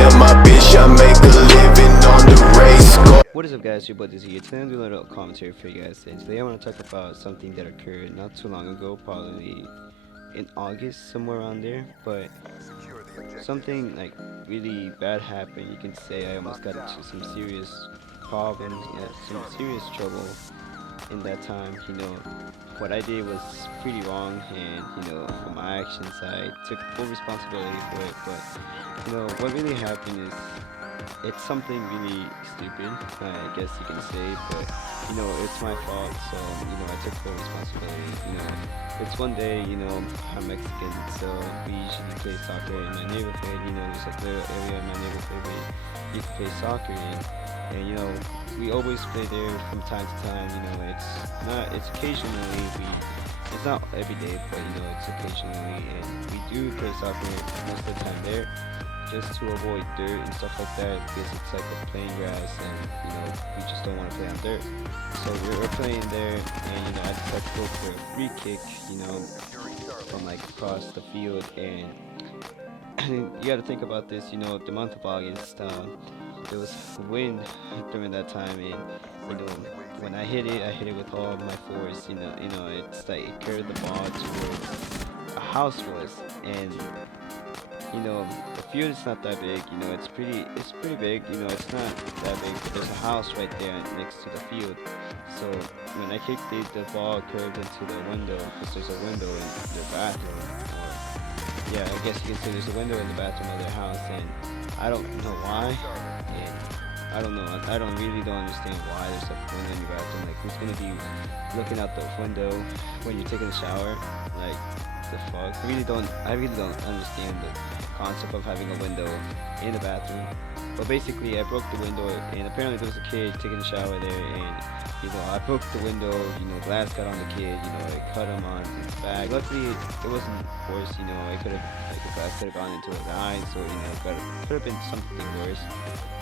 tell my bitch I make a living on the race course. What is up, guys? Your boy Dezyi here. Today I'm doing a little commentary for you guys. Today I want to talk about something that occurred not too long ago, probably in August, somewhere around there. But something like really bad happened. You can say I almost got into some serious problems, some serious trouble in that time. What I did was pretty wrong, and for my actions I took full responsibility for it. But what really happened is it's something really stupid, I guess you can say, but it's my fault, so I took full responsibility. It's one day, I'm Mexican, so we usually play soccer in my neighborhood. There's like a little area in my neighborhood where you can play soccer in, and we always play there from time to time. It's occasionally, it's not every day, but it's occasionally, and we do play soccer most of the time there, just to avoid dirt and stuff like that, because it's like a plain grass, and we just don't want to play on dirt. So we're playing there, and I decided to go for a free kick, from like across the field. And you got to think about this, the month of August, there was wind during that time, and when I hit it with all my force. It's like it carried the ball to where a house was, and the field is not that big. It's pretty big. It's not that big, but there's a house right there next to the field. So when I kicked it, the ball curved into the window, because there's a window in the bathroom, or yeah, I guess you can say there's a window in the bathroom of their house, and I don't know why, and I don't really don't understand why there's a window in your bathroom. Like, who's gonna be looking out the window when you're taking a shower? Like, the fuck? I really don't understand the concept of having a window in the bathroom. But basically, I broke the window, and apparently there was a kid taking a shower there, and I broke the window. Glass got on the kid. It cut him on his back. Luckily, it wasn't worse. The glass could have gone into his eye, so it could have been something worse.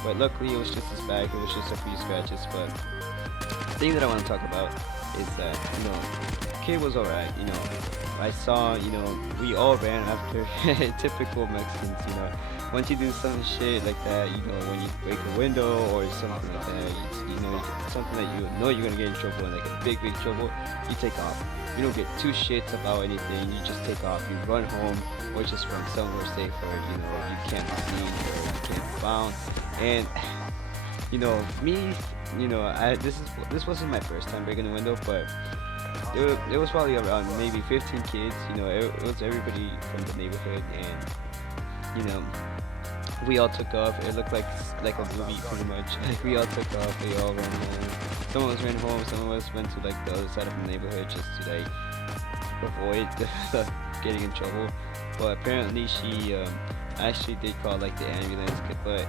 But luckily, it was just his back. It was just a few scratches. But the thing that I want to talk about is that the kid was alright. I saw, we all ran after typical Mexicans. Once you do some shit like that, when you break a window or something like that, something that you're gonna get in trouble, and like a big trouble, you take off. You don't get two shits about anything. You just take off. You run home, or just run somewhere safer. You can't be seen, or you can't be found. And me, this wasn't my first time breaking a window, but there was probably around maybe 15 kids. It was everybody from the neighborhood, and we all took off. It looked like a movie, pretty much. Like, we all took off. We all ran home. Some of us ran home. Some of us went to like the other side of the neighborhood just to like avoid getting in trouble. But apparently she actually did call like the ambulance, but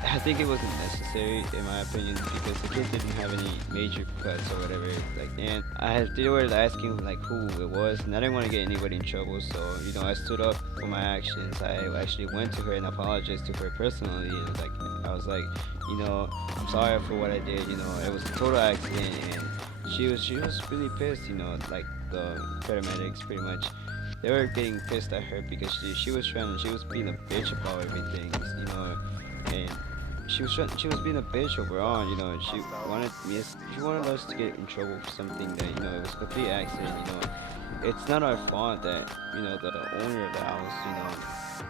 I think it wasn't necessary, in my opinion, because the kid didn't have any major cuts or whatever. They were asking like who it was, and I didn't want to get anybody in trouble, so I stood up for my actions. I actually went to her and apologized to her personally. I was like, I'm sorry for what I did. It was a total accident, and she was really pissed. Like the paramedics, pretty much. They were getting pissed at her because she was being a bitch about everything, and she was being a bitch overall. She wanted us to get in trouble for something that it was a complete accident. It's not our fault that the owner of the house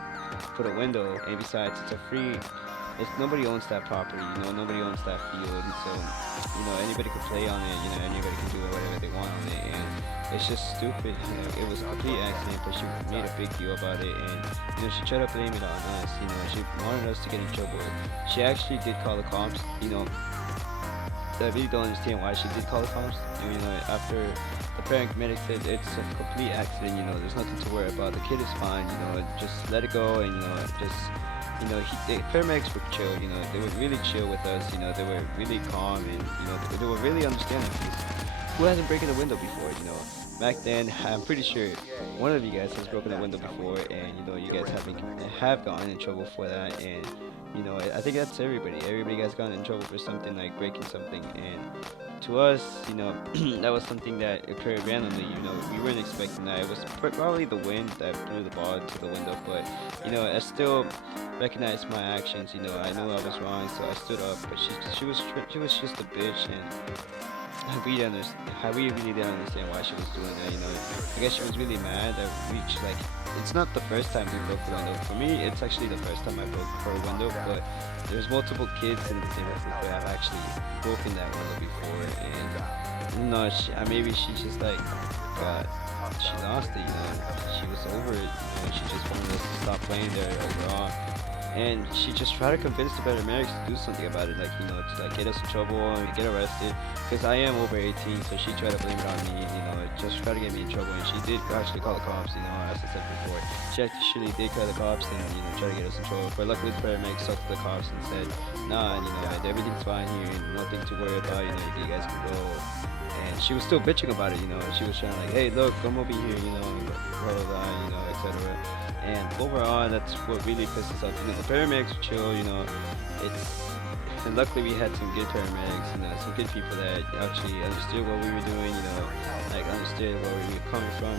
put a window, and besides, nobody owns that property. Nobody owns that field, and so anybody can play on it. Anybody can do whatever they want on it, and it's just stupid. It was a complete accident, but she made a big deal about it, and she tried to blame it on us. She wanted us to get in trouble. She actually did call the cops. I really don't understand why she did call the cops. After the paramedic said it's a complete accident, there's nothing to worry about. The kid is fine. Just let it go, and the paramedics were chill. They were really chill with us. They were really calm, and they were really understanding. Who hasn't broken a window before? back then, I'm pretty sure one of you guys has broken a window before, and you guys have gotten in trouble for that, and I think that's everybody. Everybody has gotten in trouble for something like breaking something, and to us, that was something that occurred randomly. We weren't expecting that. It was probably the wind that blew the ball to the window, but I still recognized my actions. I knew I was wrong, so I stood up. But she was just a bitch, and we really didn't understand why she was doing that. I guess she was really mad that it's not the first time we broke the window. For me, it's actually the first time I broke her window, but there's multiple kids in the neighborhood who have actually broken that window before, and no, maybe she just she lost it. She was over it. She just wanted us to stop playing there overall. And she just tried to convince the better medics to do something about it, to get us in trouble and get arrested. Because I am over 18, so she tried to blame it on me, just try to get me in trouble. And she did actually call the cops, as I said before. She actually did call the cops and try to get us in trouble. But luckily the paramedics talked to the cops and said, nah, everything's fine here, nothing to worry about. You guys can go. And she was still bitching about it. She was trying hey, look, come over here, blah blah blah, etc. And overall, that's what really pisses us off. The paramedics were chill. And luckily we had some good paramedics, some good people that actually understood what we were doing, understood where we were coming from.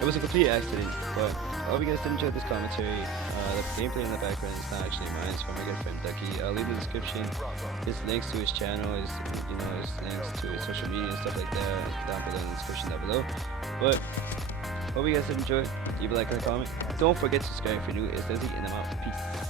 It was a complete accident. But I hope you guys did enjoy this commentary. The gameplay in the background is not actually mine; it's from my good friend Duckee. I'll leave the description. His links to his channel, his links to his social media and stuff like that down below in the description down below. But hope you guys did enjoy. Leave a like and a comment. Don't forget to subscribe if you're new. It's Dezyi, and I'm out. Peace.